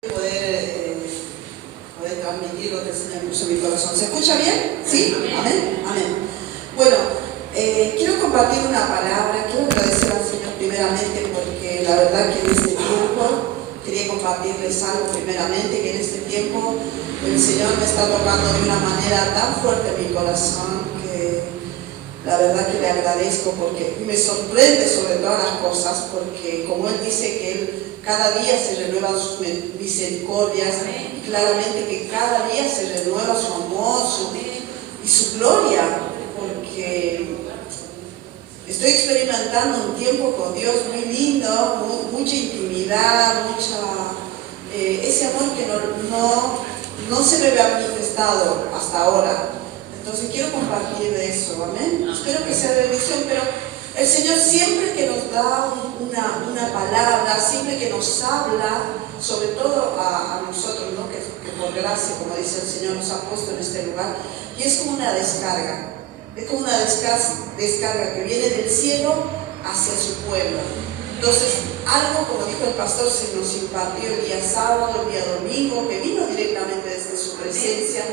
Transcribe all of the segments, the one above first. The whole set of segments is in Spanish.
poder transmitir lo que el Señor puso en mi corazón. ¿Se escucha bien? ¿Sí? Amén. Amén. Bueno, quiero compartir una palabra. Quiero agradecer al Señor primeramente porque la verdad que en este tiempo quería compartirles algo primeramente, que en este tiempo el Señor me está tocando de una manera tan fuerte en mi corazón que la verdad que le agradezco porque me sorprende sobre todas las cosas, porque como Él dice que Él cada día se renuevan sus misericordias, y claramente que cada día se renueva su amor y su gloria, porque estoy experimentando un tiempo con Dios muy lindo, mucha intimidad, ese amor que no se me había manifestado hasta ahora. Entonces quiero compartir de eso, amén. Espero que sea de bendición, pero el Señor siempre que nos da una palabra, siempre que nos habla, sobre todo a nosotros, ¿no? que por gracia, como dice el Señor, nos ha puesto en este lugar, y es como una descarga. Es como una descarga que viene del cielo hacia su pueblo. Entonces, algo, como dijo el pastor, se nos impartió el día sábado, el día domingo, que vino directamente desde su presencia,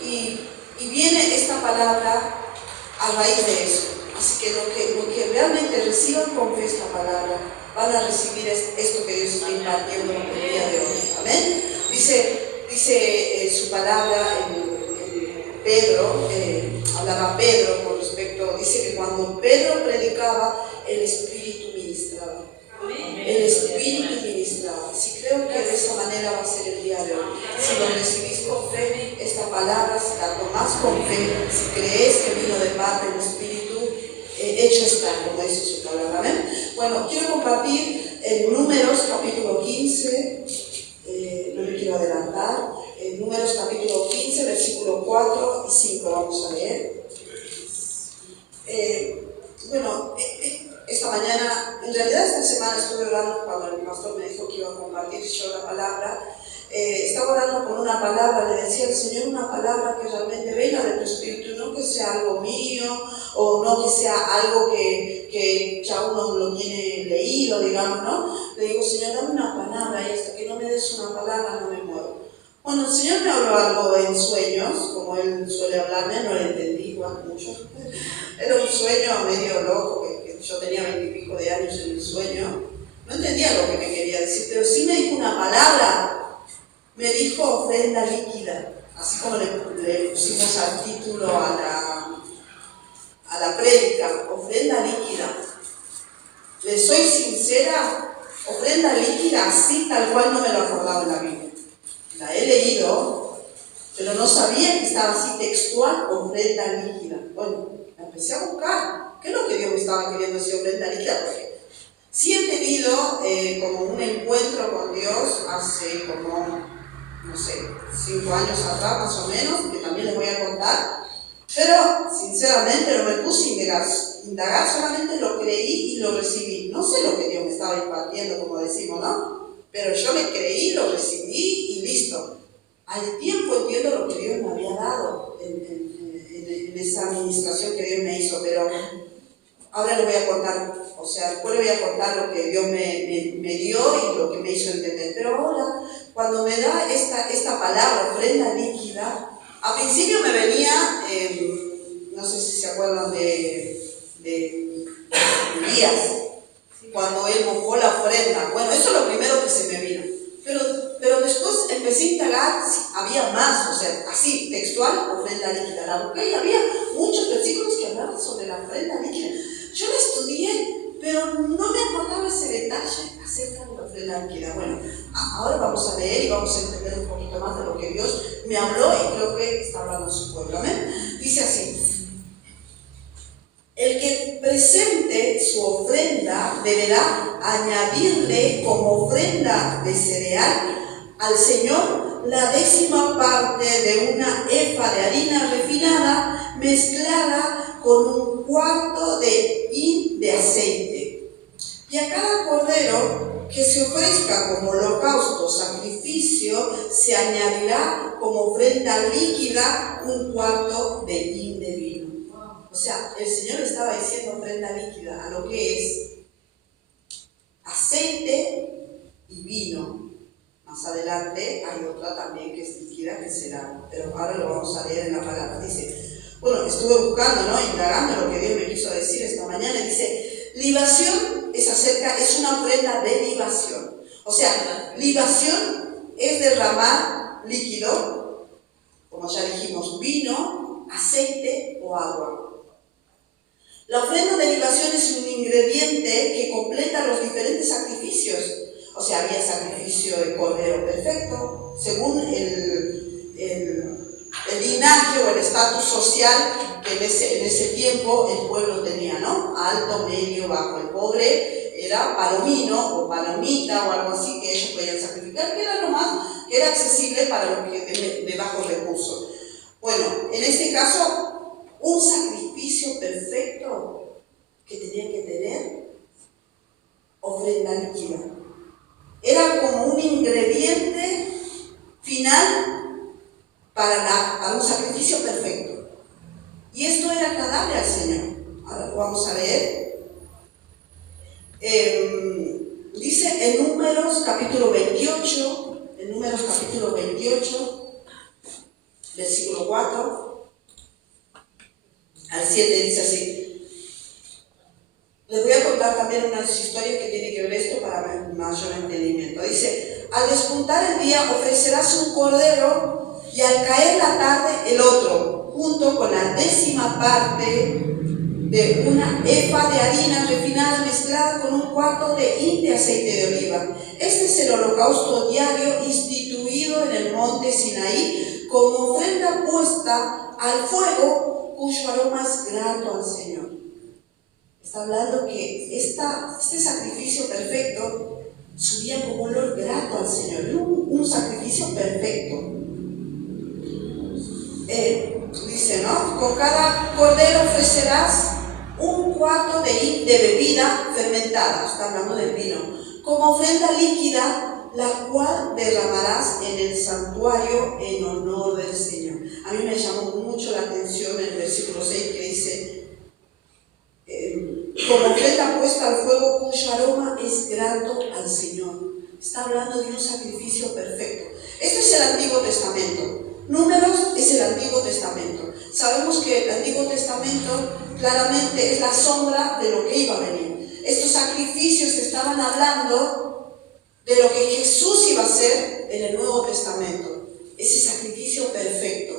y viene esta palabra a raíz de eso. Así que lo que realmente reciban con fe esta palabra, van a recibir esto que Dios está impartiendo el día de hoy. Amén. Dice su palabra en Pedro, hablaba Pedro con respecto, dice que cuando Pedro predicaba, el Espíritu ministraba. El Espíritu ministraba. Si creo que de esa manera va a ser el día de hoy. Si lo recibís con fe, esta palabra, si la tomás con fe, si crees que vino de parte del Espíritu, hecho está, como dice su palabra. ¿Ven? Bueno, quiero compartir en Números capítulo 15, no me quiero adelantar, en Números capítulo 15, versículo 4 y 5 vamos a leer. Esta mañana, en realidad esta semana estuve orando cuando el pastor me dijo que iba a compartir yo la palabra. Estaba orando con una palabra, le decía al Señor una palabra que realmente venga de tu espíritu, no que sea algo mío o no que sea algo que ya uno lo tiene leído, digamos, ¿no? Le digo, Señor, dame una palabra y hasta que no me des una palabra no me muevo. Bueno, el Señor me habló algo en sueños, como Él suele hablarme, no lo entendí igual mucho. Era un sueño medio loco, que yo tenía 20 y pico de años en el sueño. No entendía lo que me quería decir, pero sí me dijo una palabra. Me dijo ofrenda líquida, así como le pusimos al título a la prédica, ofrenda líquida. Le soy sincera, ofrenda líquida así tal cual no me lo acordaba en la Biblia. La he leído, pero no sabía que estaba así textual, ofrenda líquida. Bueno, la empecé a buscar. ¿Qué es lo que Dios me estaba queriendo decir ofrenda líquida? Porque sí he tenido como un encuentro con Dios hace como, no sé, 5 años atrás más o menos, que también les voy a contar, pero sinceramente no me puse a indagar, solamente lo creí y lo recibí. No sé lo que Dios me estaba impartiendo, como decimos, ¿no? Pero yo le creí, lo recibí y listo. Al tiempo entiendo lo que Dios me había dado en esa administración que Dios me hizo, pero ahora le voy a contar, o sea, después le voy a contar lo que Dios me dio y lo que me hizo entender. Pero ahora, cuando me da esta palabra, ofrenda líquida, a principio me venía, no sé si se acuerdan de Elías, cuando él mojó la ofrenda. Bueno, eso es lo primero que se me vino. Pero después empecé a indagar si había más, o sea, así, textual, ofrenda líquida. La busqué y había muchos versículos que hablaban sobre la ofrenda líquida. Yo la estudié, pero no me acordaba ese detalle acerca de la ofrenda líquida. Bueno, ahora vamos a leer y vamos a entender un poquito más de lo que Dios me habló y creo que está hablando su pueblo. ¿Amén? Dice así: el que presente su ofrenda deberá añadirle como ofrenda de cereal al Señor la 10ª parte de una efa de harina refinada mezclada con un cuarto de hin de aceite. Y a cada cordero que se ofrezca como holocausto, sacrificio, se añadirá como ofrenda líquida un cuarto de hin de vino. O sea, el Señor estaba diciendo ofrenda líquida a lo que es aceite y vino. Más adelante hay otra también que es líquida, que será, pero ahora lo vamos a leer en la palabra. Dice, bueno, estuve buscando, ¿no? Indagando lo que Dios me quiso decir esta mañana. Dice, libación es una ofrenda de libación. O sea, libación es derramar líquido, como ya dijimos, vino, aceite o agua. La ofrenda de libación es un ingrediente que completa los diferentes sacrificios. O sea, había sacrificio de cordero perfecto, según el linaje o el estatus social que en ese tiempo el pueblo tenía, ¿no? Alto, medio, bajo. El pobre era palomino o palomita o algo así que ellos podían sacrificar, que era lo más, que era accesible para los que de bajos recursos. Bueno, en este caso, un sacrificio perfecto que tenía que tener ofrenda líquida. Era como un ingrediente final para un sacrificio perfecto. Y esto era agradable al Señor. Ahora lo vamos a leer. Dice en Números capítulo 28, versículo 4 al 7 dice así. Les voy a contar también unas historias que tienen que ver esto para mayor entendimiento. Dice, al despuntar el día ofrecerás un cordero y al caer la tarde el otro, junto con la 10ª parte de una efa de harina refinada mezclada con un cuarto de hin de aceite de oliva. Este es el holocausto diario instituido en el monte Sinaí como ofrenda puesta al fuego cuyo aroma es grato al Señor. Está hablando que este sacrificio perfecto subía como olor grato al Señor, un sacrificio perfecto. Dice, ¿no? Con cada cordero ofrecerás un cuarto de hin de bebida fermentada, está hablando del vino, como ofrenda líquida, la cual derramarás en el santuario en honor del Señor. A mí me llamó mucho la atención el versículo 6 que dice, como ofrenda puesta al fuego cuyo aroma es grato al Señor. Está hablando de un sacrificio perfecto. Este es el Antiguo Testamento. Números es el Antiguo Testamento. Sabemos que el Antiguo Testamento claramente es la sombra de lo que iba a venir. Estos sacrificios estaban hablando de lo que Jesús iba a hacer en el Nuevo Testamento. Ese sacrificio perfecto.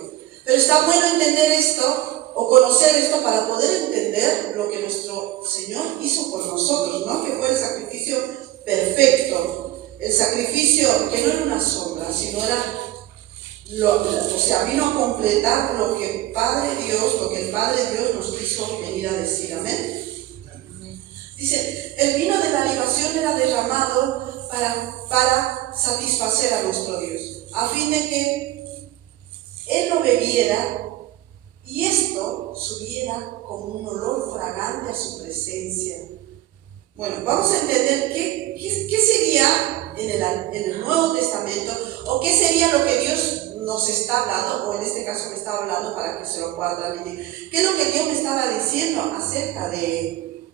Pero está bueno entender esto o conocer esto para poder entender lo que nuestro Señor hizo por nosotros, ¿no? Que fue el sacrificio perfecto, el sacrificio que no era una sombra, sino era, o sea, vino a completar lo que el Padre Dios nos quiso venir a decir, amén. Dice, el vino de la libación era derramado para satisfacer a nuestro Dios, a fin de que Él lo bebiera y esto subiera como un olor fragante a su presencia. Bueno, vamos a entender qué sería en el Nuevo Testamento, o qué sería lo que Dios nos está hablando, o en este caso me estaba hablando para que se lo pueda transmitir. ¿Qué es lo que Dios me estaba diciendo acerca del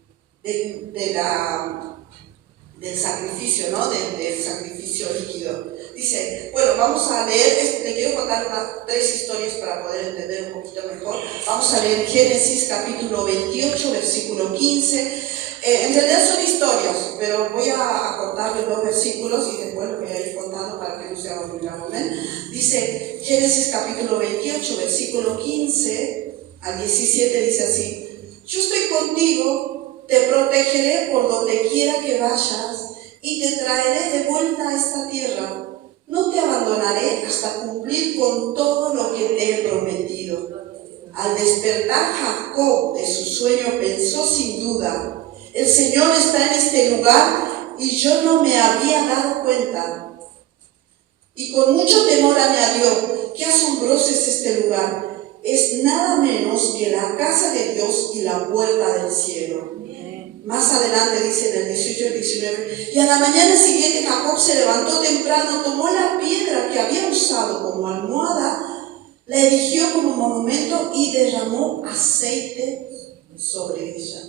sacrificio, ¿no? Del sacrificio líquido? Dice, bueno, vamos a leer, le quiero contar 3 historias para poder entender un poquito mejor. Vamos a leer Génesis capítulo 28, versículo 15. En realidad son historias, pero voy a cortarle 2 versículos y después lo voy a ir contando para que no sea muy largo. Dice Génesis capítulo 28, versículo 15 al 17, dice así: yo estoy contigo, te protegeré por donde quiera que vayas y te traeré de vuelta a esta tierra. No te abandonaré hasta cumplir con todo lo que te he prometido. Al despertar Jacob de su sueño pensó sin duda: el Señor está en este lugar y yo no me había dado cuenta. Y con mucho temor añadió: qué asombroso es este lugar. Es nada menos que la casa de Dios y la puerta del cielo. Más adelante dice en el 18 y el 19: y a la mañana siguiente Jacob se levantó temprano, tomó la piedra que había usado como almohada, la erigió como monumento y derramó aceite sobre ella.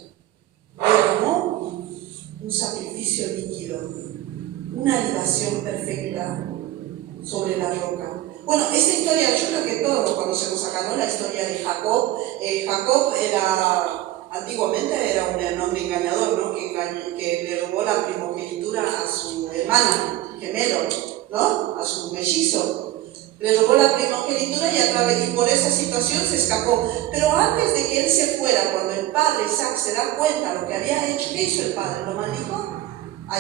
Derramó un sacrificio líquido, una libación perfecta sobre la roca. Bueno, esta historia yo creo que todos lo conocemos acá, ¿no? La historia de Jacob. Jacob antiguamente era un hombre engañador, ¿no? Que le robó la primogenitura a su hermano gemelo, ¿no? A su mellizo. Le robó la primogenitura y por esa situación se escapó. Pero antes de que él se fuera, cuando el padre Isaac se da cuenta de lo que había hecho, ¿qué hizo el padre? ¿Lo maldijo? A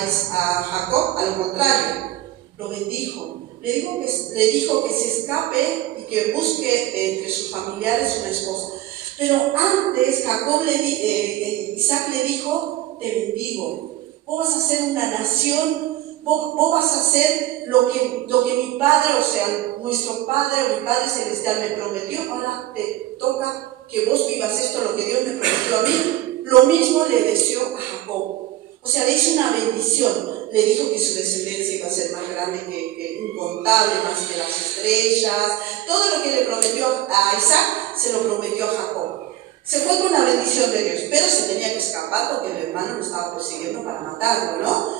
Jacob, al contrario, lo bendijo. Le dijo que se escape y que busque entre sus familiares una esposa. Pero antes Isaac le dijo: te bendigo, vos vas a ser una nación, vos vas a hacer lo que mi padre, o sea, nuestro padre o mi Padre Celestial me prometió. Ahora te toca que vos vivas esto, lo que Dios me prometió a mí. Lo mismo le deseó a Jacob. O sea, le hizo una bendición. Le dijo que su descendencia iba a ser más grande que incontable, más que las estrellas. Todo lo que le prometió a Isaac, se lo prometió a Jacob. Se fue con la bendición de Dios, pero se tenía que escapar porque el hermano lo estaba persiguiendo para matarlo, ¿no?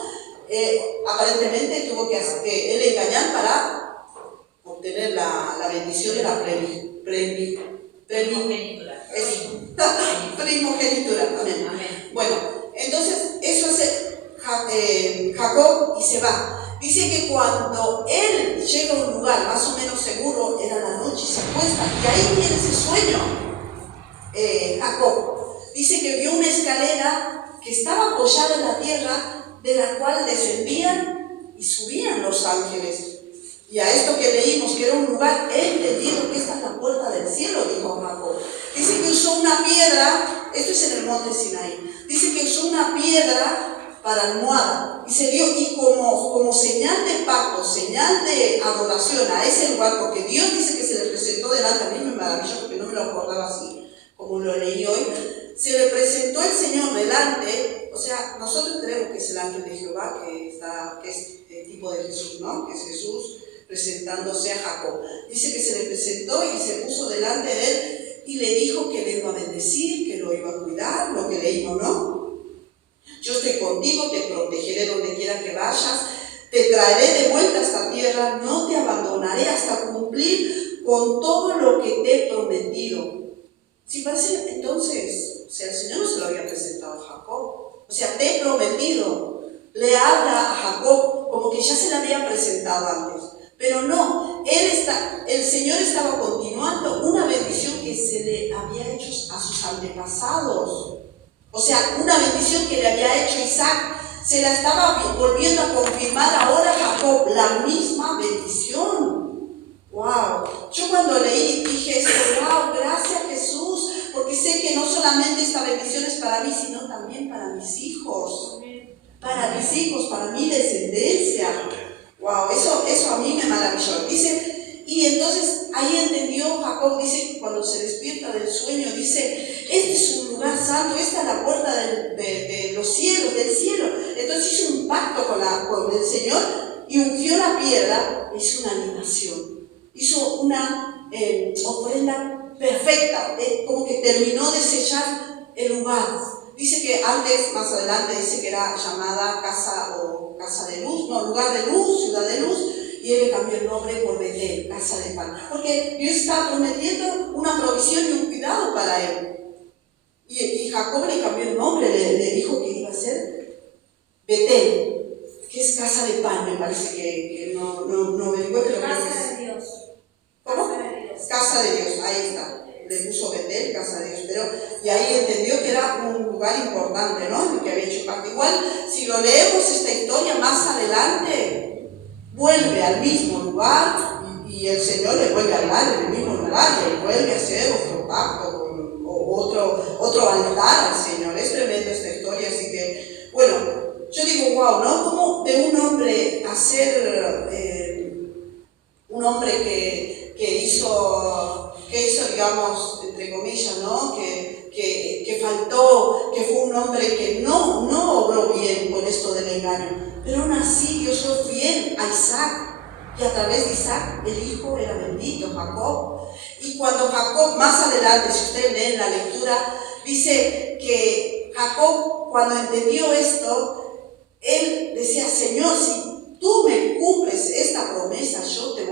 Aparentemente tuvo que él engañar para obtener la bendición de la primogenitura. Amén. Amén. Bueno, entonces eso hace Jacob y se va. Dice que cuando él llega a un lugar más o menos seguro, era la noche y se acuesta, y ahí tiene ese sueño. Jacob dice que vio una escalera que estaba apoyada en la tierra, de la cual descendían y subían los ángeles. Y a esto que leímos, que era un lugar, he entendido que esta es la puerta del cielo, dijo Jacob. Dice que usó una piedra, esto es en el monte Sinaí, dice que usó una piedra para almohada y se dio, y como señal de pacto, señal de adoración a ese lugar, porque Dios dice que se le presentó delante. A mí me maravilló porque no me lo acordaba así, como lo leí hoy. Se le presentó el Señor delante. O sea, nosotros creemos que es el ángel de Jehová, que es el tipo de Jesús, ¿no? Que es Jesús presentándose a Jacob. Dice que se le presentó y se puso delante de él y le dijo que le iba a bendecir, que lo iba a cuidar, lo que leímos, ¿no? Yo estoy contigo, te protegeré donde quiera que vayas, te traeré de vuelta a esta tierra, no te abandonaré hasta cumplir con todo lo que te he prometido. Si parece, entonces, o sea, el Señor no se lo había presentado a Jacob. O sea, te he prometido. Le habla a Jacob como que ya se le había presentado antes. Pero no, el Señor estaba continuando una bendición que se le había hecho a sus antepasados. O sea, una bendición que le había hecho Isaac, se la estaba volviendo a confirmar ahora a Jacob, la misma bendición. ¡Wow! Yo cuando leí dije esto: ¡wow! Gracias Jesús, porque sé que no solamente esta bendición es para mí, sino también para mis hijos. Para mis hijos, para mi descendencia. ¡Wow! Eso a mí me maravilló. Dice, y entonces ahí entendió Jacob, dice que cuando se despierta del sueño, dice: este es un lugar santo, esta es la puerta de los cielos, del cielo. Entonces hizo un pacto con el Señor y ungió la piedra, hizo una animación, hizo una ofrenda perfecta, como que terminó de sellar el lugar. Dice que antes, más adelante, dice que era llamada casa de luz, no, lugar de luz, ciudad de luz, y él le cambió el nombre por Betel, casa de pan, porque Dios estaba prometiendo una provisión y un cuidado para él. Y Jacob le cambió el nombre, le dijo que iba a ser Betel, que es casa de pan. Me parece que no averigüé, pero casa de Dios. ¿Cómo? Casa de Dios, ahí está. Le puso Betel, casa de Dios, y ahí entendió que era un lugar importante, ¿no? En el que había hecho pacto. Igual, si lo leemos esta historia más adelante, vuelve al mismo lugar y el Señor le vuelve a hablar en el mismo lugar y él vuelve a hacer otro pacto otro altar al Señor. Es tremenda esta historia, así que, bueno, yo digo, wow, ¿no? Como de un hombre hacer un hombre que hizo, digamos, entre comillas, ¿no? Que faltó, que fue un hombre que no obró bien con esto del engaño. Pero aún así Dios fue fiel a Isaac. Y a través de Isaac, el hijo era bendito, Jacob. Y cuando Jacob, más adelante, si ustedes leen la lectura, dice que Jacob, cuando entendió esto, él decía: Señor, si tú me cumples esta promesa, yo te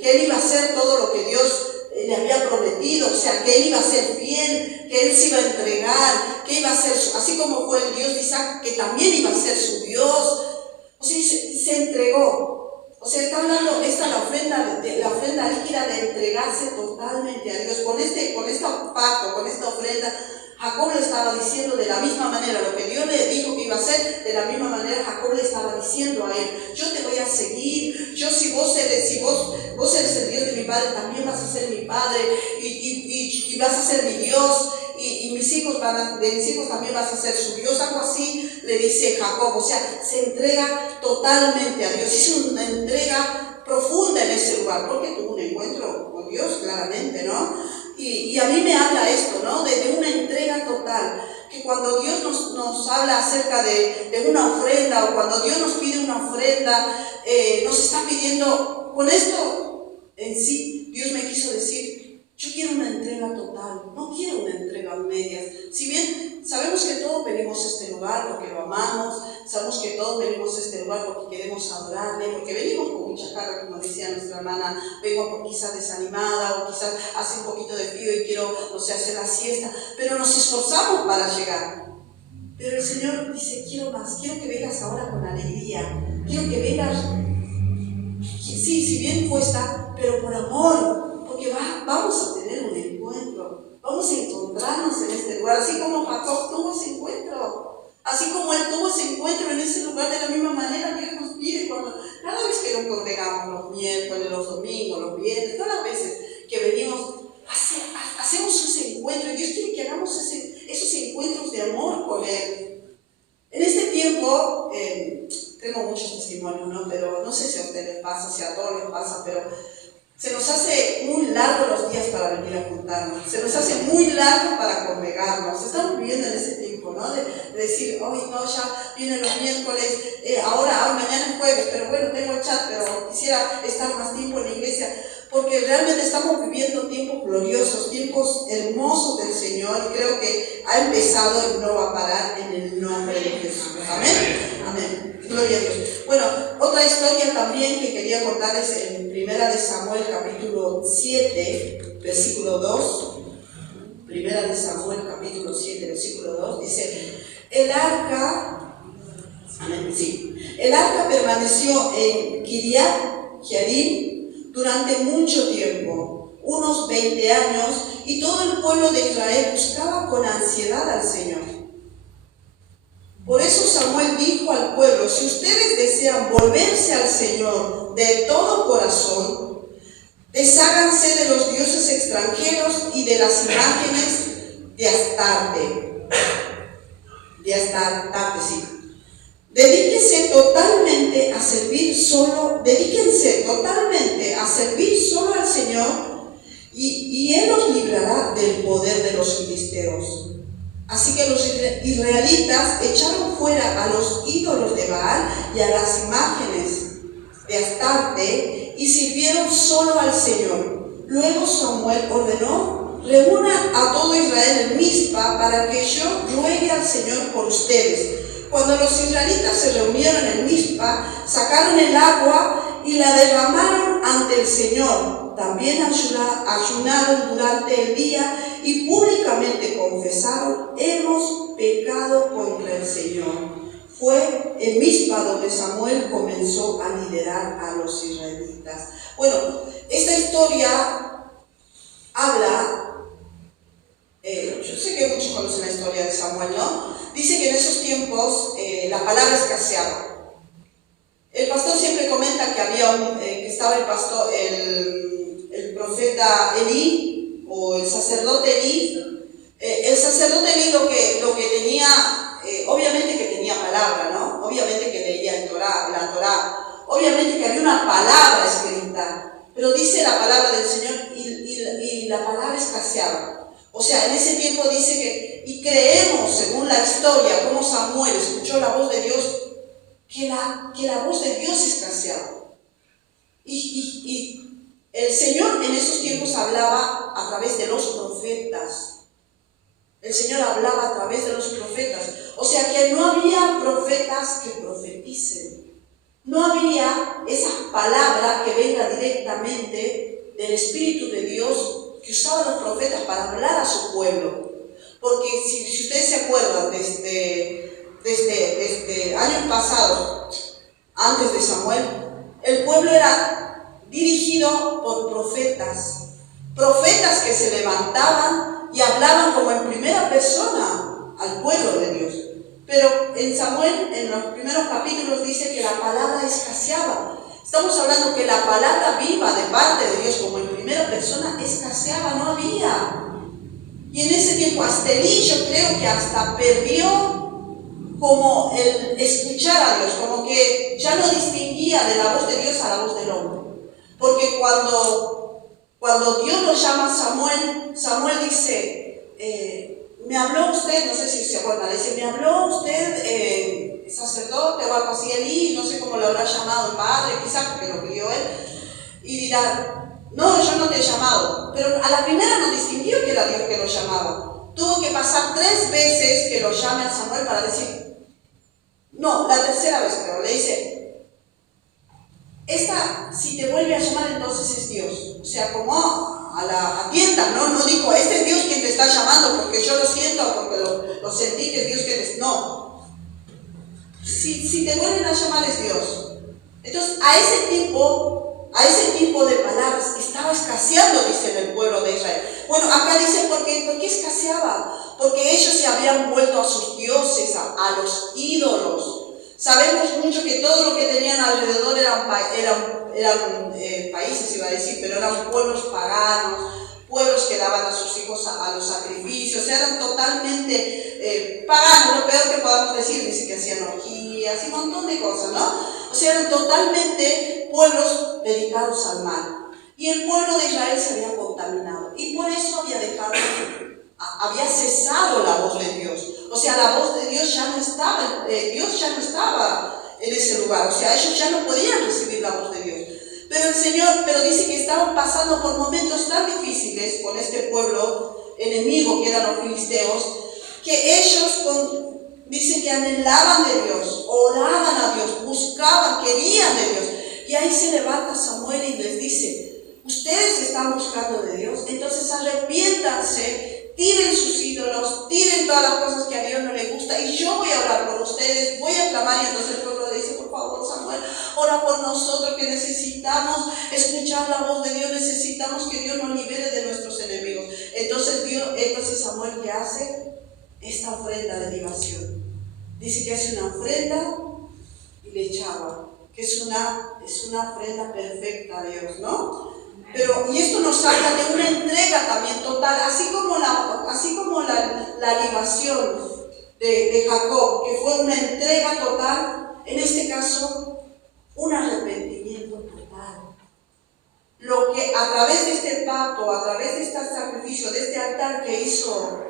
que él iba a hacer todo lo que Dios le había prometido, o sea, que él iba a ser fiel, que él se iba a entregar, que iba a ser, así como fue el Dios de Isaac, que también iba a ser su Dios. O sea, se entregó. O sea, está hablando, esta la ofrenda líquida de entregarse totalmente a Dios. Con este pacto, con esta ofrenda, Jacob le estaba diciendo de la misma manera, lo que Dios le dijo que iba a hacer, de la misma manera Jacob le estaba diciendo a él: yo te voy a seguir, si vos eres el Dios de mi padre, también vas a ser mi padre, y vas a ser mi Dios, y mis hijos también vas a ser su Dios. Algo así le dice Jacob. O sea, se entrega totalmente a Dios. Hizo una entrega profunda en ese lugar, porque tuvo un encuentro con Dios, claramente, ¿no? Y a mí me habla esto, ¿no? De una entrega total. Que cuando Dios nos habla acerca de una ofrenda, o cuando Dios nos pide una ofrenda, nos está pidiendo, con esto en sí, Dios me quiso decir: yo quiero una entrega total, no quiero una entrega a medias. Si bien sabemos que todos venimos a este lugar porque lo amamos, sabemos que todos venimos a este lugar porque queremos adorarle, porque venimos con mucha carga, como decía nuestra hermana, vengo quizás desanimada, o quizás hace un poquito de frío y quiero, no sé, hacer la siesta, pero nos esforzamos para llegar. Pero el Señor dice: quiero más, quiero que vengas ahora con alegría, quiero que vengas, sí, si bien cuesta, pero por amor, porque vamos a tener un encuentro, vamos a encontrarnos en este lugar, así como Jacob tuvo ese encuentro, así como él tuvo ese encuentro en ese lugar. De la misma manera Dios nos pide, cada vez que nos congregamos, los miércoles, los domingos, los viernes, todas las veces que venimos, hacemos ese encuentro, y Dios quiere que hagamos esos encuentros de amor con Él. En este tiempo, tengo muchos testimonios, ¿no? Pero no sé si a ustedes les pasa, si a todos les pasa, pero se nos hace muy largo los días para venir a juntarnos, se nos hace muy largo para congregarnos. Estamos viviendo en ese tiempo, ¿no? De decir: hoy no, ya vienen los miércoles, mañana es jueves, pero bueno, tengo el chat, pero quisiera estar más tiempo en la iglesia. Porque realmente estamos viviendo tiempos gloriosos, tiempos hermosos del Señor, y creo que ha empezado y no va a parar en el nombre de Jesús. Amén. Amén. Gloria a Dios. Bueno, otra historia también que quería contarles en 1 de Samuel capítulo 7, versículo 2. 1 de Samuel capítulo 7, versículo 2, dice: el arca permaneció en Kiriat Jearim durante mucho tiempo, unos 20 años, y todo el pueblo de Israel buscaba con ansiedad al Señor. Por eso Samuel dijo al pueblo: si ustedes desean volverse al Señor de todo corazón, desháganse de los dioses extranjeros y de las imágenes de Astarte. Sí. Dedíquense totalmente a servir solo al Señor, y Él los librará del poder de los filisteos. Así que los israelitas echaron fuera a los ídolos de Baal y a las imágenes de Astarte, y sirvieron solo al Señor. Luego Samuel ordenó: reúnan a todo Israel en Mizpa para que yo ruegue al Señor por ustedes. Cuando los israelitas se reunieron en Mizpa, sacaron el agua y la derramaron ante el Señor. También ayunaron durante el día y públicamente confesaron: hemos pecado contra el Señor. Fue en Mizpa donde Samuel comenzó a liderar a los israelitas. Bueno, esta historia habla, yo sé que muchos conocen la historia de Samuel, ¿no? Dice que en esos tiempos la palabra escaseaba. El pastor siempre comenta que había que estaba el pastor, el profeta Elí, o el sacerdote Elí. El sacerdote Elí lo que tenía, obviamente que tenía palabra, ¿no? Obviamente que leía la Torá, obviamente que había una palabra escrita, pero dice la palabra del Señor y la palabra escaseaba. O sea, en ese tiempo dice que, y creemos, según la historia, como Samuel escuchó la voz de Dios, que la voz de Dios escaseaba. Y el Señor en esos tiempos hablaba a través de los profetas. El Señor hablaba a través de los profetas. O sea que no había profetas que profeticen. no había esa palabra que venga directamente del Espíritu de Dios que usaban los profetas para hablar a su pueblo. Porque si ustedes se acuerdan desde años pasados, antes de Samuel, el pueblo era dirigido por profetas que se levantaban y hablaban como en primera persona al pueblo de Dios. Pero en Samuel, en los primeros capítulos, dice que la palabra escaseaba. Estamos hablando que la palabra viva de parte de Dios como en primera persona escaseaba, no había. Y en ese tiempo hasta Elí, yo creo que hasta perdió como el escuchar a Dios, como que ya no distinguía de la voz de Dios a la voz del hombre. Porque cuando Dios lo llama a Samuel dice, me habló usted, no sé si se acuerdan, dice, me habló usted sacerdote o algo así, Elí, no sé cómo lo habrá llamado el padre, quizás porque lo crió él, y dirá, no, yo no te he llamado. Pero a la primera no distinguió que era Dios que lo llamaba. Tuvo que pasar 3 veces que lo llame a Samuel para decir, no, la tercera vez creo, le dice, esta, si te vuelve a llamar, entonces es Dios. O sea, como a la tienda, no dijo, este es Dios quien te está llamando porque yo lo siento, porque lo sentí que es Dios que te... No. Si te vuelven a llamar es Dios. Entonces, a ese tipo de palabras estaba escaseando, dice el pueblo de Israel. Bueno, acá dice, ¿por qué escaseaba? Porque ellos se habían vuelto a sus dioses, a los ídolos. Sabemos mucho que todo lo que tenían alrededor eran países, iba a decir, pero eran pueblos paganos, pueblos que daban a sus hijos a los sacrificios, eran totalmente paganos, lo peor que podamos decir, dice que hacían orgías y un montón de cosas, ¿no? O sea, eran totalmente pueblos dedicados al mal. Y el pueblo de Israel se había contaminado. Y por eso había cesado la voz de Dios. O sea, la voz de Dios ya no estaba, Dios ya no estaba en ese lugar. O sea, ellos ya no podían recibir la voz de Dios. Pero el Señor, dice que estaban pasando por momentos tan difíciles con este pueblo enemigo que eran los filisteos, que ellos dice que anhelaban de Dios, oraban a Dios, buscaban, querían de Dios. Y ahí se levanta Samuel y les dice, ustedes están buscando de Dios, entonces arrepiéntanse, tiren sus ídolos, tiren todas las cosas que a Dios no le gusta y yo voy a orar por ustedes, voy a clamar. Y entonces el pueblo le dice, por favor Samuel, ora por nosotros que necesitamos escuchar la voz de Dios, necesitamos que Dios nos libere de nuestros enemigos. Entonces Samuel, ¿qué hace? Esta ofrenda de libación. Dice que hace una ofrenda y le echaba, que es una ofrenda perfecta a Dios, ¿no? Y esto nos habla de una entrega también total, así como la libación de Jacob, que fue una entrega total, en este caso, un arrepentimiento total. Lo que a través de este pacto, a través de este sacrificio, de este altar que hizo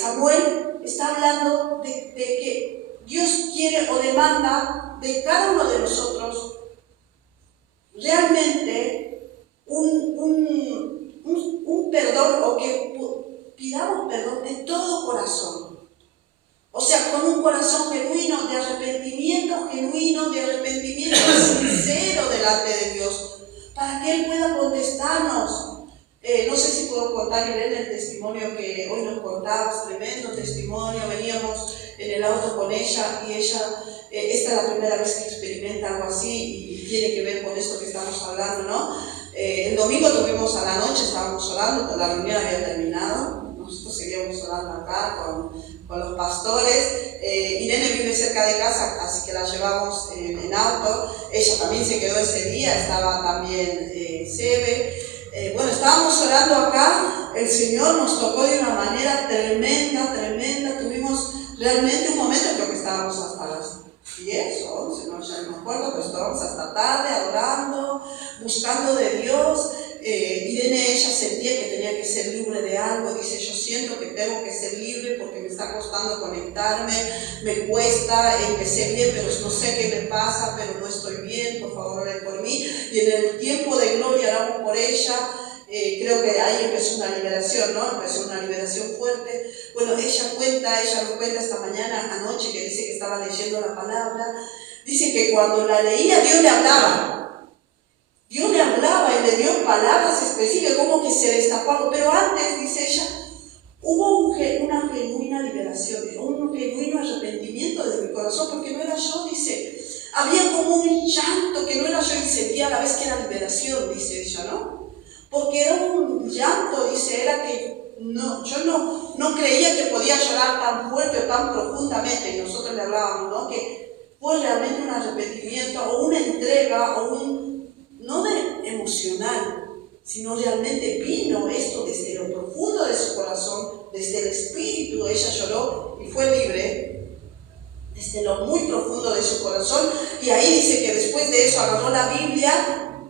Samuel, está hablando de que Dios quiere o demanda de cada uno de nosotros realmente un perdón, o que pidamos perdón de todo corazón. O sea, con un corazón genuino, de arrepentimiento sincero delante de Dios, para que Él pueda contestarnos. No sé si puedo contar, Irene, el testimonio que hoy nos contabas, tremendo testimonio. Veníamos en el auto con ella y ella, esta es la primera vez que experimenta algo así y tiene que ver con esto que estamos hablando, ¿no? El domingo tuvimos a la noche, estábamos orando, la reunión había terminado, nosotros seguíamos orando acá con los pastores. Irene vive cerca de casa, así que la llevamos en auto. Ella también se quedó ese día, estaba también Sebe. Estábamos orando acá, el Señor nos tocó de una manera tremenda. Tuvimos realmente un momento, creo que estábamos hasta las 10 o 11, ya no me acuerdo, pero estábamos hasta tarde adorando, buscando de Dios. Irene, ella sentía que tenía que ser libre de algo. Dice, yo siento que tengo que ser libre porque me está costando conectarme, me cuesta, empecé bien, pero no sé qué me pasa, pero no estoy bien, por favor oren por mí. Y en el tiempo de gloria oramos por ella. Creo que ahí empezó una liberación, ¿no? Empezó una liberación fuerte. Ella lo cuenta esta mañana, anoche, que dice que estaba leyendo la palabra. Dice que cuando la leía, Dios le hablaba. Dios le hablaba y le dio palabras específicas, como que se destapó algo. Pero antes, dice ella, hubo una genuina liberación, un genuino arrepentimiento de mi corazón, porque no era yo, dice. Había como un llanto que no era yo y sentía a la vez que era liberación, dice ella, ¿no? Porque era un llanto, dice, era que yo no creía que podía llorar tan fuerte o tan profundamente, y nosotros le hablábamos, ¿no? Que fue realmente un arrepentimiento o una entrega o no de emocional, sino realmente vino esto desde lo profundo de su corazón, desde el espíritu. Ella lloró y fue libre desde lo muy profundo de su corazón, y ahí dice que después de eso agarró la Biblia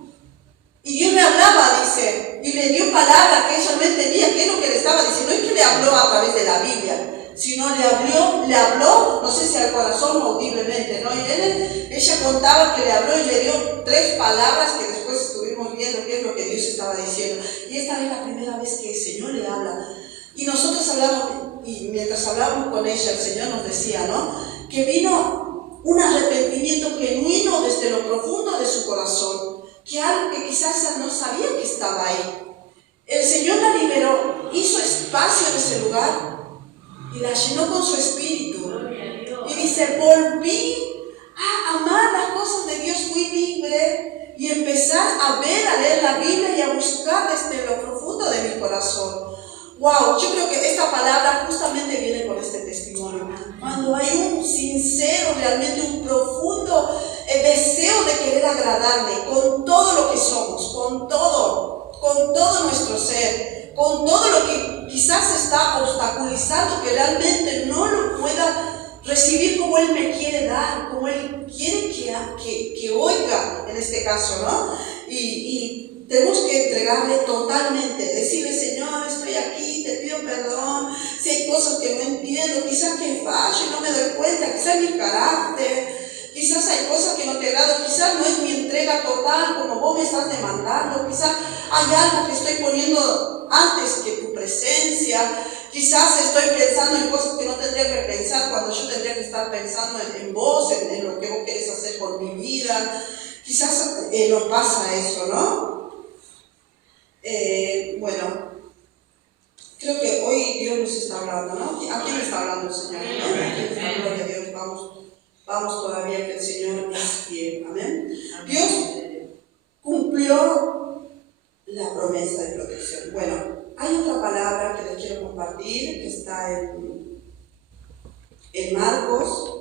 y Dios le hablaba, dice, y le dio palabras que ella no entendía qué es lo que le estaba diciendo. No es que le habló a través de la Biblia, sino le habló, no sé si al corazón o audiblemente, ¿no? Y ella contaba que le habló y le dio 3 palabras que después estuvimos viendo qué es lo que Dios estaba diciendo. Y esta es la primera vez que el Señor le habla. Y nosotros hablamos, y mientras hablábamos con ella, el Señor nos decía, ¿no? Que vino un arrepentimiento genuino desde lo profundo de su corazón, que algo que quizás ella no sabía que estaba ahí. El Señor la liberó, hizo espacio en ese lugar y la llenó con su espíritu. Y dice, volví a amar las cosas de Dios, fui libre y empezar a ver, a leer la Biblia y a buscar desde lo profundo de mi corazón. Wow, yo creo que esta palabra justamente viene con este testimonio. Cuando hay un sincero, realmente un profundo deseo de querer agradarle con todo lo que somos, con todo nuestro ser, con todo lo que quizás está obstaculizando que realmente no lo pueda recibir como Él me quiere dar, como Él quiere que oiga en este caso, ¿no? Y tenemos que entregarle totalmente, decirle, Señor, estoy aquí, te pido perdón, si hay cosas que no entiendo, quizás que fallo y no me doy cuenta, quizás es mi carácter, quizás hay cosas que no te agrado, quizás no es mi entrega total como vos me estás demandando, quizás hay algo que estoy poniendo antes que tu presencia, quizás estoy pensando en cosas que no tendría que pensar cuando yo tendría que estar pensando en vos, en lo que vos querés hacer por mi vida. Quizás nos pasa eso, ¿no? Bueno, creo que hoy Dios nos está hablando, ¿no? ¿A quién está hablando el Señor? ¿A quién está? Gloria a Dios, vamos todavía, que el Señor es fiel, ¿amén? Dios cumplió la promesa de protección. Bueno, hay otra palabra que les quiero compartir, que está en Marcos.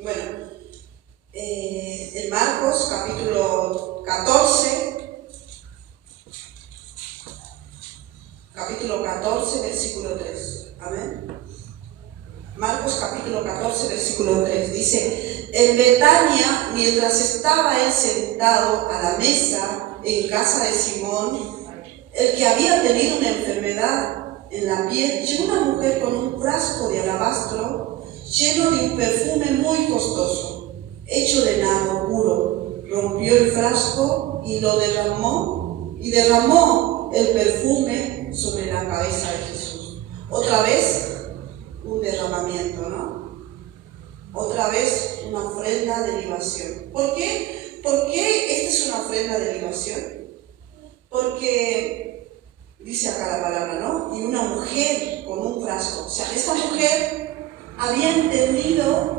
Bueno, en Marcos capítulo 14, versículo 3. Amén. Marcos capítulo 14, versículo 3. Dice, en Betania, mientras estaba él sentado a la mesa en casa de Simón, el que había tenido una enfermedad en la piel, llegó una mujer con un frasco de alabastro lleno de un perfume muy costoso, hecho de nardo puro. Rompió el frasco y lo derramó el perfume sobre la cabeza de Jesús. Otra vez un derramamiento, ¿no? Otra vez una ofrenda de libación. ¿Por qué? ¿Por qué esta es una ofrenda de libación? Porque dice acá la palabra, ¿no? Y una mujer con un frasco. O sea, esta mujer había entendido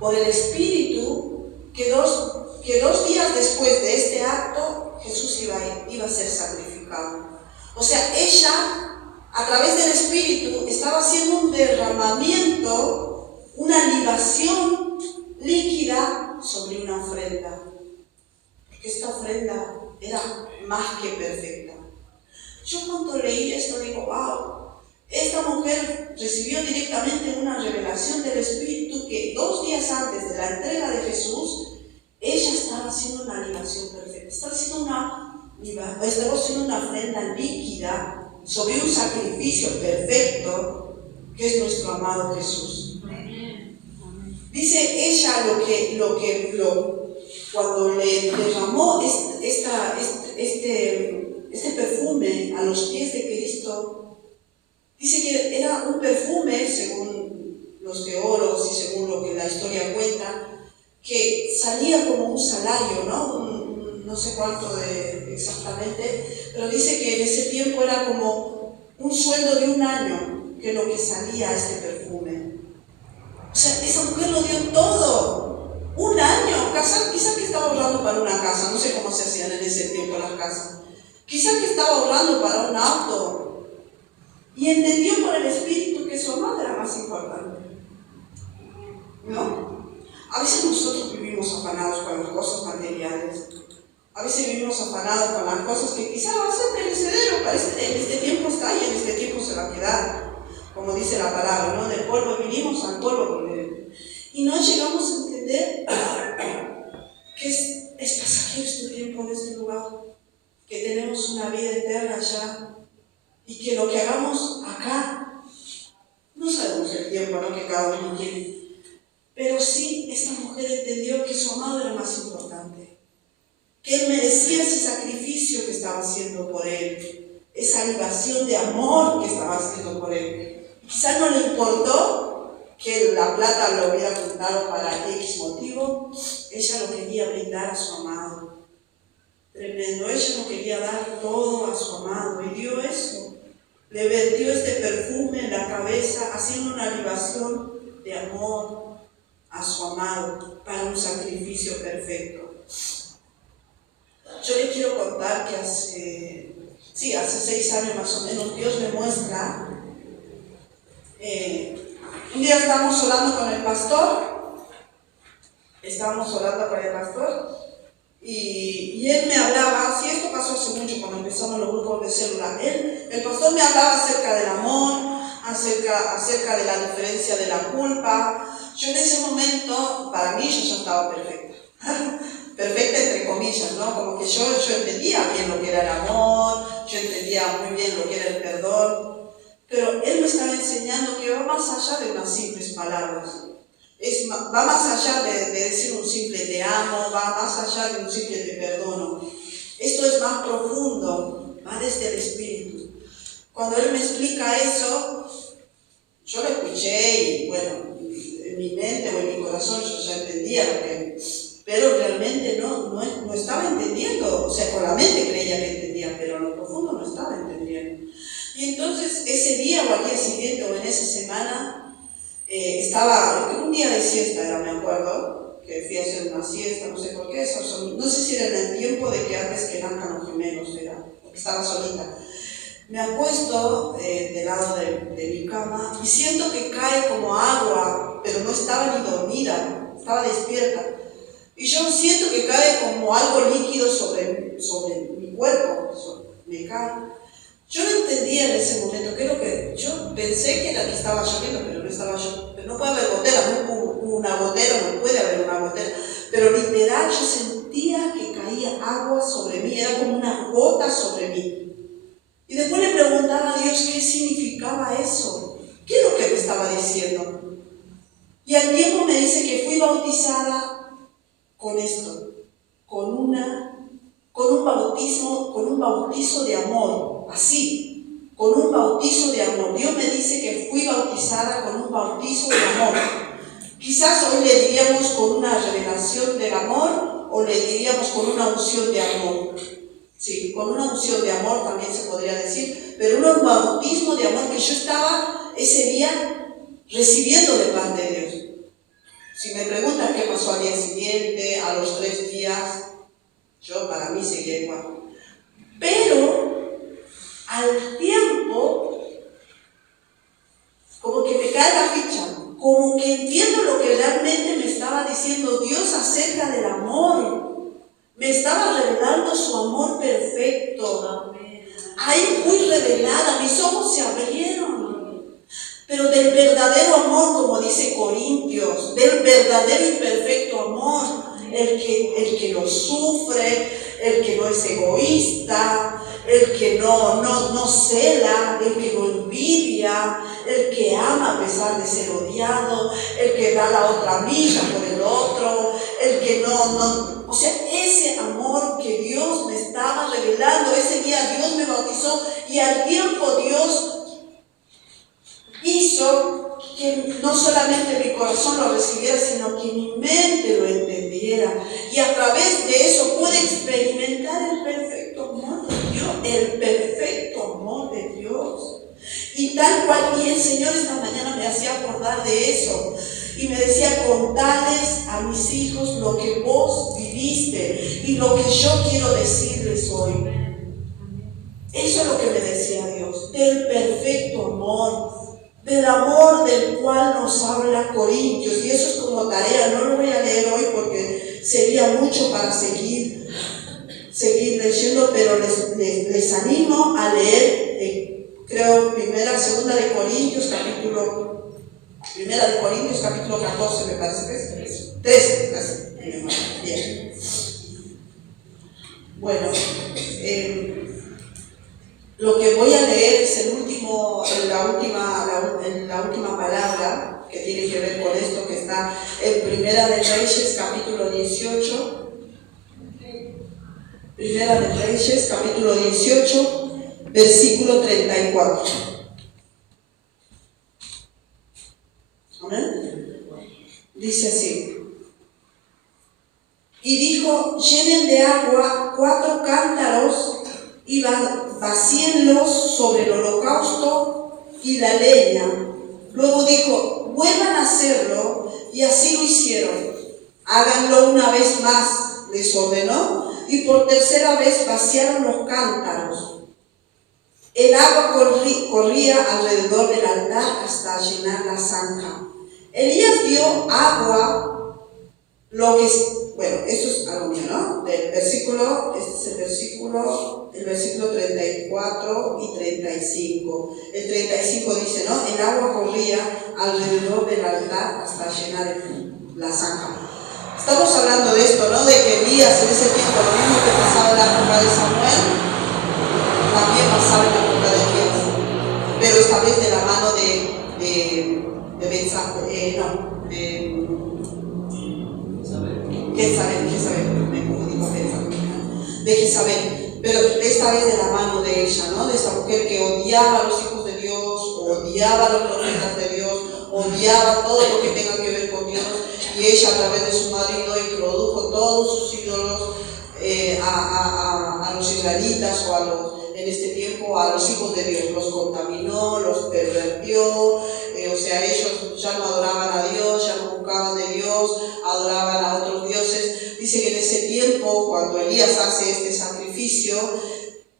por el Espíritu que dos días después de este acto Jesús iba a ser sacrificado. O sea, ella, a través del Espíritu, estaba haciendo un derramamiento, una libación líquida sobre una ofrenda. Porque esta ofrenda era más que perfecta. Yo cuando leí esto digo, wow, esta mujer recibió directamente una revelación del Espíritu que 2 días antes de la entrega de Jesús, ella estaba haciendo una libación perfecta, estaba haciendo una ofrenda líquida sobre un sacrificio perfecto que es nuestro amado Jesús. Dice ella cuando le derramó este perfume a los pies de Cristo, Dice que era un perfume, según los teólogos y según lo que la historia cuenta, que salía como un salario, no sé cuánto exactamente, pero dice que en ese tiempo era como un sueldo de un año, que es lo que salía este perfume. O sea, esa mujer lo dio todo, un año, quizás que estaba ahorrando para una casa, no sé cómo se hacían en ese tiempo las casas, quizás que estaba ahorrando para un auto, y entendió por el Espíritu que su amado era más importante, ¿no? A veces nosotros vivimos afanados con las cosas materiales. A veces vivimos afanados con las cosas que quizás va a ser perecedero, en este tiempo está y en este tiempo se va a quedar. Como dice la palabra, ¿no? Del polvo vinimos, al polvo volveremos. Y no llegamos a entender que es pasajero este tiempo en este lugar, que tenemos una vida eterna allá y que lo que hagamos acá, no sabemos el tiempo, ¿no? Que cada uno tiene. Pero sí, esta mujer entendió que su amado era más importante, que él merecía ese sacrificio que estaba haciendo por él, esa libación de amor que estaba haciendo por él. Quizás no le importó que la plata lo hubiera juntado para X motivo, ella lo quería brindar a su amado. Tremendo, ella lo quería dar todo a su amado y dio eso. Le vertió este perfume en la cabeza, haciendo una libación de amor a su amado para un sacrificio perfecto. Yo le quiero contar que hace 6 años más o menos, Dios me muestra. Un día estábamos orando con el pastor, y él me hablaba, esto pasó hace mucho cuando empezamos los grupos de célula, el pastor me hablaba acerca del amor, acerca de la diferencia de la culpa. Yo en ese momento, para mí, yo ya estaba perfecta. Perfecta entre comillas, ¿no? Como que yo entendía bien lo que era el amor, yo entendía muy bien lo que era el perdón, pero él me estaba enseñando que va más allá de unas simples palabras. Va más allá de decir un simple te amo, va más allá de un simple te perdono. Esto es más profundo, va desde el Espíritu. Cuando él me explica eso, yo lo escuché y bueno, en mi mente o en mi corazón yo ya entendía lo que... Pero realmente no estaba entendiendo, o sea, con la mente creía que entendía, pero en lo profundo no estaba entendiendo. Y entonces ese día o al día siguiente o en esa semana, estaba, un día de siesta era, me acuerdo, que fui a hacer una siesta, no sé por qué, no sé si era en el tiempo de que antes que nazcan los gemelos, porque estaba solita. Me acuesto del lado de mi cama y siento que cae como agua, pero no estaba ni dormida, estaba despierta. Y yo siento que cae como algo líquido sobre mi cuerpo, me cae. Yo no entendía en ese momento, yo pensé que estaba lloviendo, pero no estaba lloviendo. Pero no puede haber gotera, no hubo una gotera, no puede haber una gotera. Pero literal yo sentía que caía agua sobre mí, era como una gota sobre mí. Y después le preguntaba a Dios qué significaba eso, qué es lo que me estaba diciendo. Y al tiempo me dice que fui bautizada con esto, con un bautizo de amor, así, con un bautizo de amor. Dios me dice que fui bautizada con un bautizo de amor. Quizás hoy le diríamos con una revelación del amor o le diríamos con una unción de amor. Sí, con una unción de amor también se podría decir, pero un bautismo de amor que yo estaba ese día recibiendo de parte de Dios. Si me preguntan qué pasó al día siguiente, a los 3 días, yo para mí seguía igual. Pero al tiempo, como que me cae la ficha, como que entiendo lo que realmente me estaba diciendo Dios acerca del amor. Me estaba revelando su amor perfecto. Ahí fui revelada, mis ojos se abrieron. Pero del verdadero amor, como dice Corintios, del verdadero y perfecto amor, el que lo sufre, el que no es egoísta, el que no cela, el que no envidia, el que ama a pesar de ser odiado, el que da la otra milla por el otro, el que o sea, ese amor que Dios me estaba revelando, ese día Dios me bautizó y al tiempo Dios solamente mi corazón lo recibiera, sino que mi mente lo entendiera. Y a través de eso pude experimentar el perfecto amor de Dios, el perfecto amor de Dios. Y tal cual, y el Señor esta mañana me hacía acordar de eso. Y me decía, contales a mis hijos lo que vos viviste y lo que yo quiero decirles hoy. Eso es lo que me decía Dios, del perfecto amor, del amor del cual nos habla Corintios. Y eso es como tarea, no lo voy a leer hoy porque sería mucho para seguir leyendo, pero les animo a leer, creo, Segunda de Corintios, capítulo 14, me parece que es 13, casi. Bien. Bueno, lo que voy a leer es la última palabra que tiene que ver con esto, que está en Primera de Reyes, capítulo 18. Primera de Reyes, capítulo 18, versículo 34. ¿Amén? Dice así. Y dijo, llenen de agua 4 cántaros y vacíenlos sobre el holocausto y la leña. Luego dijo, vuelvan a hacerlo, y así lo hicieron. Háganlo una vez más, les ordenó, y por tercera vez vaciaron los cántaros. El agua corría alrededor del altar hasta llenar la zanja. Elías dio agua, esto es algo mío, ¿no? Este es el versículo 34 y 35. El 35 dice, ¿no? El agua corría alrededor del altar hasta llenar la zanja. Estamos hablando de esto, ¿no? De que Elías en ese tiempo, lo mismo que pasaba en la época de Samuel, también pasaba en la época de Elías, pero esta vez de la mano de Jezabel, pero esta vez de la mano de ella, ¿no? De esta mujer que odiaba a los hijos de Dios, odiaba a los profetas de Dios, odiaba todo lo que tenga que ver con Dios, y ella a través de su marido introdujo todos sus ídolos a los israelitas en este tiempo a los hijos de Dios, los contaminó, los pervertió, ellos ya no adoraban a Dios, ya no buscaban de Dios, adoraban a otros dioses. Dice que en ese tiempo, cuando Elías hace este sacrificio,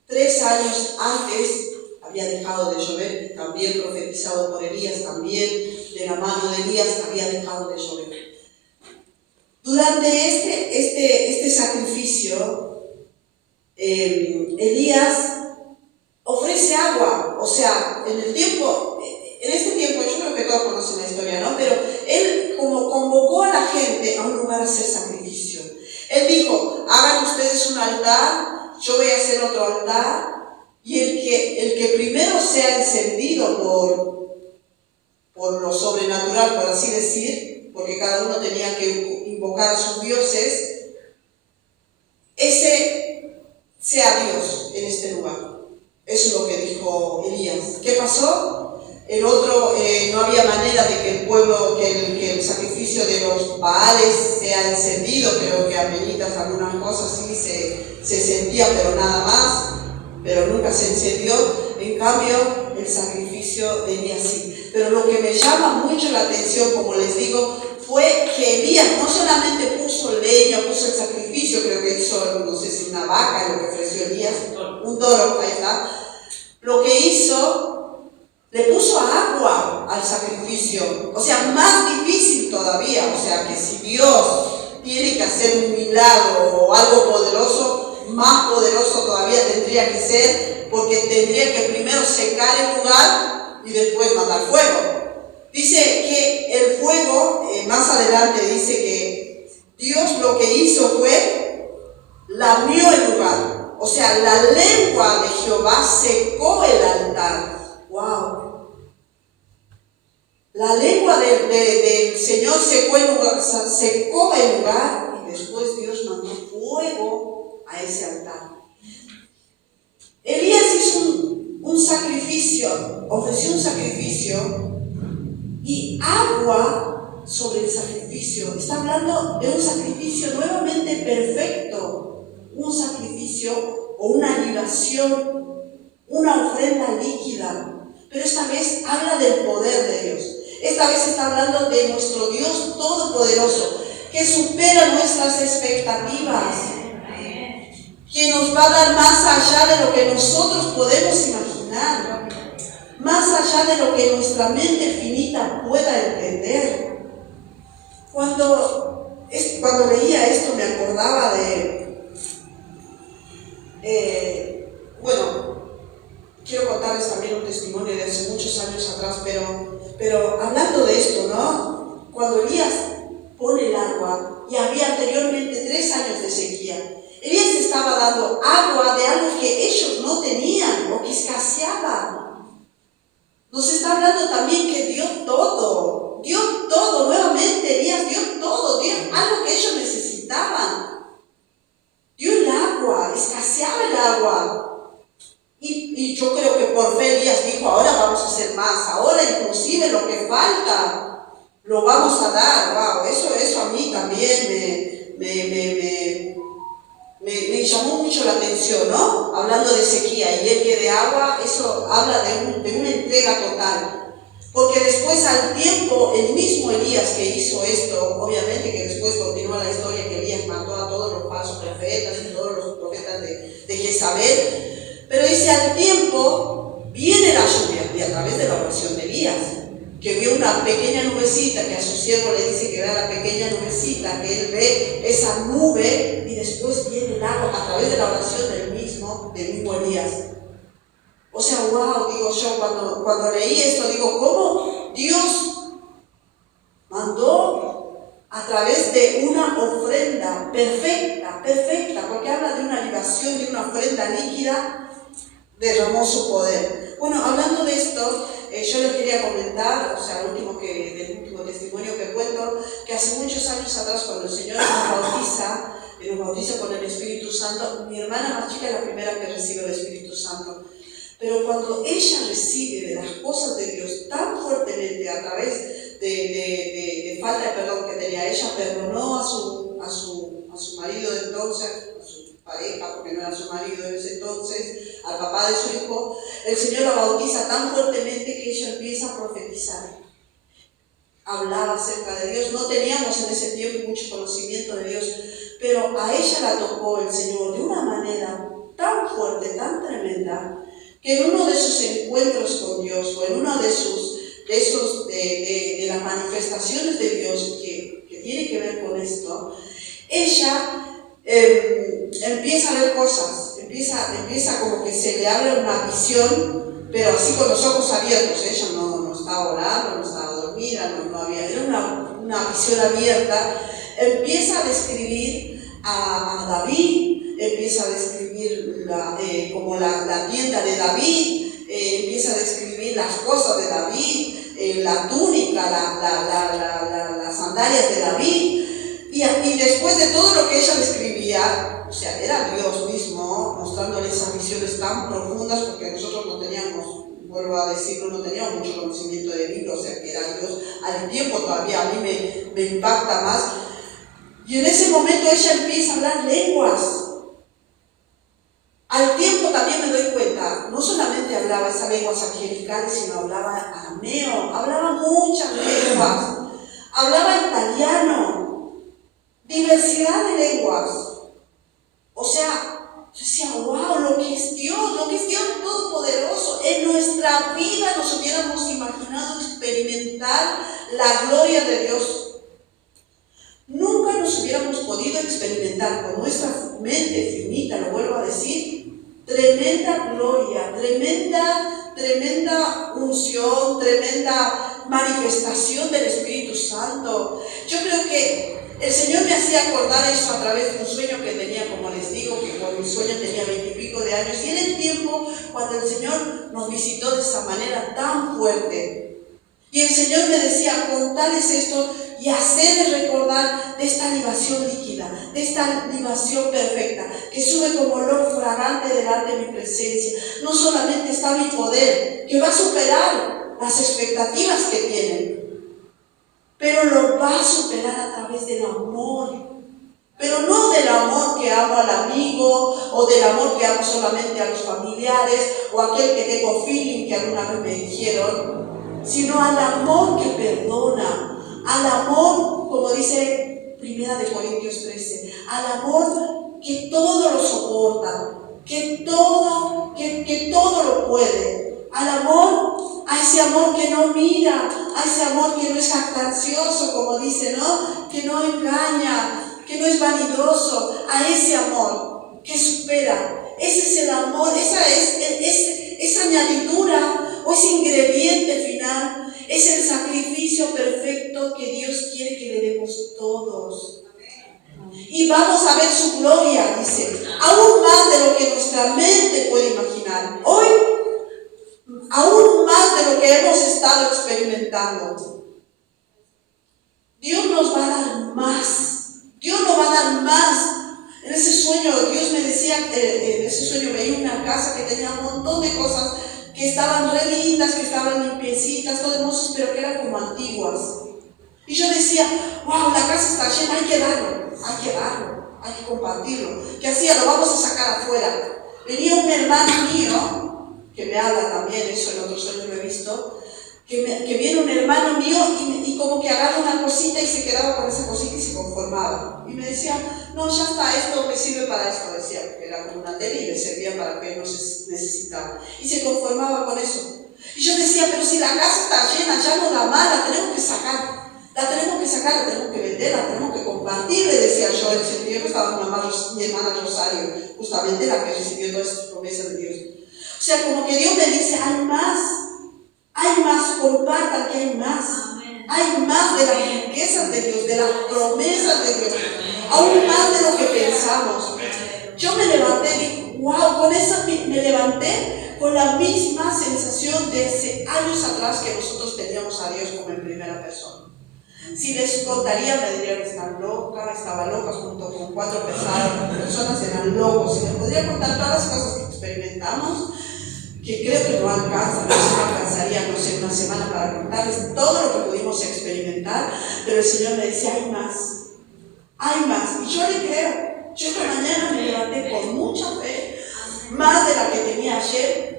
3 años antes había dejado de llover, también profetizado por Elías, también de la mano de Elías había dejado de llover. Durante este sacrificio, Elías ofrece agua, en este tiempo, yo creo que todos conocen la historia, ¿no? Pero él como convocó a la gente a un lugar a hacer sacrificio. Él dijo, hagan ustedes un altar, yo voy a hacer otro altar, y el que primero sea encendido por lo sobrenatural, por así decir, porque cada uno tenía que invocar a sus dioses, ese sea Dios en este lugar. Eso es lo que dijo Elías. ¿Qué pasó? El otro, no había manera de que el pueblo, que el sacrificio de los Baales sea encendido, creo que apenitas algunas cosas sí se sentía, pero nada más, pero nunca se encendió. En cambio, el sacrificio de Elías sí. Pero lo que me llama mucho la atención, como les digo, fue que Elías no solamente puso leña, puso el sacrificio, creo que hizo, no sé si una vaca, lo que ofreció Elías, un toro, ahí está. Lo que hizo, le puso agua al sacrificio, más difícil todavía, que si Dios tiene que hacer un milagro o algo poderoso, más poderoso todavía tendría que ser, porque tendría que primero secar el lugar y después mandar fuego. Dice que el fuego, más adelante dice que Dios lo que hizo fue, lamió el lugar. La lengua de Jehová secó el altar. ¡Wow! La lengua del Señor secó el lugar, y después Dios mandó fuego a ese altar. Elías hizo un sacrificio, ofreció un sacrificio, y agua sobre el sacrificio. Está hablando de un sacrificio nuevamente perfecto, un sacrificio o una libación, una ofrenda líquida, pero esta vez habla del poder de Dios. Esta vez está hablando de nuestro Dios todopoderoso, que supera nuestras expectativas, que nos va a dar más allá de lo que nosotros podemos imaginar, más allá de lo que nuestra mente finita pueda entender. Cuando leía esto me acordaba quiero contarles también un testimonio de hace muchos años atrás, pero hablando de esto, ¿no? Cuando Elías pone el agua, y había anteriormente 3 años de sequía, Elías estaba dando agua de algo que ellos no tenían o que escaseaba. Nos está hablando también que dio todo nuevamente. Elías dio todo, dio algo que ellos necesitaban. Dio el agua, escaseaba el agua. Y yo creo que por fe Elías dijo, ahora vamos a hacer más, ahora inclusive lo que falta lo vamos a dar. Wow, eso a mí también me llamó mucho la atención, ¿no? Hablando de sequía y el que de agua, eso habla de una entrega total. Porque después al tiempo, el mismo Elías que hizo esto, obviamente que después continúa la historia que Elías mató a todos los falsos profetas y todos los profetas de Jezabel, pero dice al tiempo viene la lluvia, y a través de la oración de Elías, que vio una pequeña nubecita, que a su siervo le dice que vea la pequeña nubecita, que él ve esa nube, y después viene el agua a través de la oración del mismo Elías. O sea, wow, digo yo, cuando leí esto, digo, ¿cómo Dios mandó a través de una ofrenda perfecta, porque habla de una libación, de una ofrenda líquida, derramó su poder? Bueno, hablando de esto, yo les quería comentar, o sea, del último testimonio que cuento, que hace muchos años atrás, cuando el Señor nos bautiza con el Espíritu Santo, mi hermana más chica es la primera que recibe el Espíritu Santo. Pero cuando ella recibe de las cosas de Dios tan fuertemente a través de falta de perdón que tenía, ella perdonó a su marido de entonces, a su pareja, porque no era su marido en ese entonces, al papá de su hijo. El Señor la bautiza tan fuertemente que ella empieza a profetizar. Hablaba acerca de Dios. No teníamos en ese tiempo mucho conocimiento de Dios, pero a ella la tocó el Señor de una manera tan fuerte, tan tremenda, que en uno de sus encuentros con Dios, o en uno de las manifestaciones de Dios que tiene que ver con esto, ella empieza a ver cosas, empieza como que se le abre una visión, pero así con los ojos abiertos. Ella no estaba orando, no estaba dormida, no había, era una visión abierta. Empieza a describir a David, empieza a describir como la tienda de David, empieza a describir las cosas de David, la túnica, las sandalias de David, y después de todo lo que ella describía, o sea, era Dios mismo mostrándole esas visiones tan profundas, porque nosotros no teníamos, vuelvo a decirlo, no teníamos mucho conocimiento de Biblia, o sea, que era Dios. Al tiempo todavía a mí me impacta más. Y en ese momento ella empieza a hablar lenguas. Al tiempo también me doy cuenta, no solamente hablaba esas lenguas angelicales, sino hablaba arameo, hablaba muchas lenguas, hablaba italiano, diversidad de lenguas. O sea, yo decía, wow, lo que es Dios Todopoderoso. En nuestra vida nos hubiéramos imaginado experimentar la gloria de Dios. Nunca nos hubiéramos podido experimentar con nuestra mente finita, lo vuelvo a decir, tremenda gloria, tremenda unción, tremenda manifestación del Espíritu Santo. Yo creo que el Señor me hacía acordar eso a través de un sueño que tenía, como les digo, que con mi sueño tenía 20 y pico de años, y era el tiempo cuando el Señor nos visitó de esa manera tan fuerte. Y el Señor me decía, contarles esto y hacerles recordar de esta libación líquida, de esta libación perfecta, que sube como olor fragante delante de mi presencia. No solamente está mi poder, que va a superar las expectativas que tienen, pero lo va a superar a través del amor. Pero no del amor que amo al amigo, o del amor que amo solamente a los familiares, o aquel que tengo feeling que alguna vez me dijeron, sino al amor que perdona, al amor, como dice 1 Corintios 13, al amor que todo lo soporta, que todo lo puede, al amor, a ese amor que no mira, a ese amor que no es jactancioso, como dice, ¿no? Que no engaña, que no es vanidoso, a ese amor que supera. Ese es el amor, esa añadidura o ese ingrediente final, es el sacrificio perfecto que Dios quiere que le demos todos. Y vamos a ver su gloria, dice, aún más de lo que nuestra mente puede imaginar. Hoy, aún más de lo que hemos estado experimentando. Dios nos va a dar más. Dios nos va a dar más. En ese sueño, Dios me decía, en ese sueño veía una casa que tenía un montón de cosas que estaban re lindas, que estaban limpiecitas, todo hermosas, pero que eran como antiguas. Y yo decía, wow, la casa está llena, hay que darlo, hay que compartirlo. ¿Qué hacía? Lo vamos a sacar afuera. Venía un hermano mío, que me habla también, eso en otro sueño lo he visto, que viene un hermano mío y como que agarra una cosita y se quedaba con esa cosita y se conformaba. Y me decía, no, ya está, esto me sirve para esto, decía, porque era como una tele y le servía para que él no se necesitaba. Y se conformaba con eso. Y yo decía, pero si la casa está llena, ya no da más, la tenemos que sacar. La tenemos que vender, la tenemos que compartir, le decía yo. En ese tiempo estaba mi hermana Rosario, justamente la que recibió todas esas promesas de Dios. O sea, como que Dios me dice, hay más, compartan que hay más. Hay más de las riquezas de Dios, de las promesas de Dios, aún más de lo que pensamos. Yo me levanté y dije, wow, me levanté con la misma sensación de hace años atrás que nosotros teníamos a Dios como en primera persona. Si les contaría, me dirían que estaba loca junto con 4 personas, eran locos. Si les podría contar todas las cosas que experimentamos, que creo que no alcanzaría, no sé, una semana para contarles todo lo que pudimos experimentar, pero el Señor me decía, hay más, y yo le creo. Yo esta mañana me levanté con mucha fe, más de la que tenía ayer.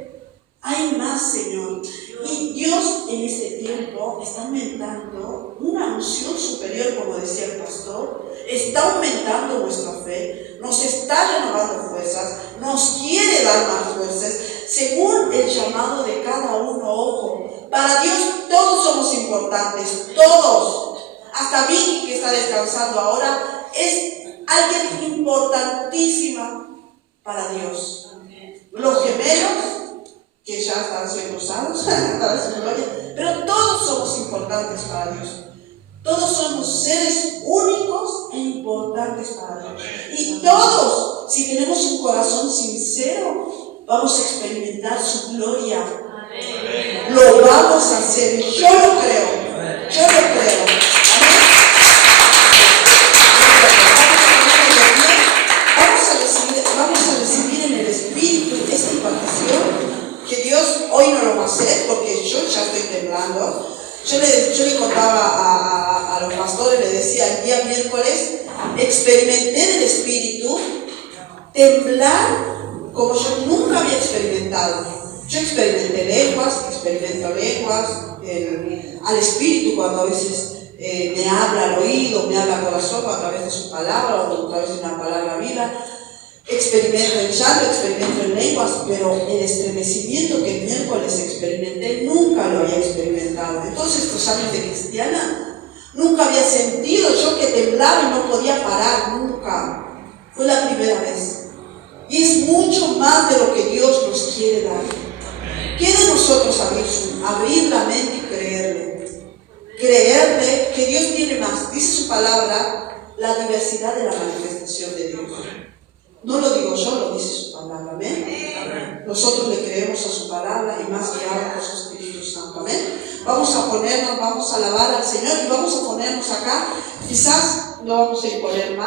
Hay más, Señor. Y Dios en este tiempo está aumentando una unción superior, como decía el pastor, está aumentando nuestra fe, nos está renovando fuerzas, nos quiere dar más fuerzas, según el llamado de cada uno. Ojo, para Dios todos somos importantes, todos. Hasta Vicky, que está descansando ahora, es alguien importantísima para Dios. Los gemelos, que ya están siendo usados para su gloria, pero todos somos importantes para Dios. Todos somos seres únicos e importantes para Dios. Y todos, si tenemos un corazón sincero, vamos a experimentar su gloria. Lo vamos a hacer. Yo lo creo. Vamos a recibir en el Espíritu esta impartición que Dios hoy no lo va a hacer, porque yo ya estoy temblando. Yo le contaba a los pastores, le decía, el día miércoles experimenté del Espíritu temblar como yo nunca había experimentado. Yo experimento lenguas, al Espíritu cuando a veces me habla al oído, me habla al corazón a través de su palabra o a través de una palabra viva. Experimento en llanto, experimento en lenguas, pero el estremecimiento que el miércoles experimenté nunca lo había experimentado. En todos estos años de cristiana, nunca había sentido yo que temblaba y no podía parar, nunca. Fue la primera vez. Y es mucho más de lo que Dios nos quiere dar. Queda de nosotros abrir la mente y creerle que Dios tiene más. Dice su palabra, la diversidad de la manifestación de Dios. No lo digo yo, lo dice su palabra, amén. Nosotros le creemos a su palabra y más guiados por su Espíritu Santo, amén. Vamos a alabar al Señor y vamos a ponernos acá. Quizás no vamos a imponer más.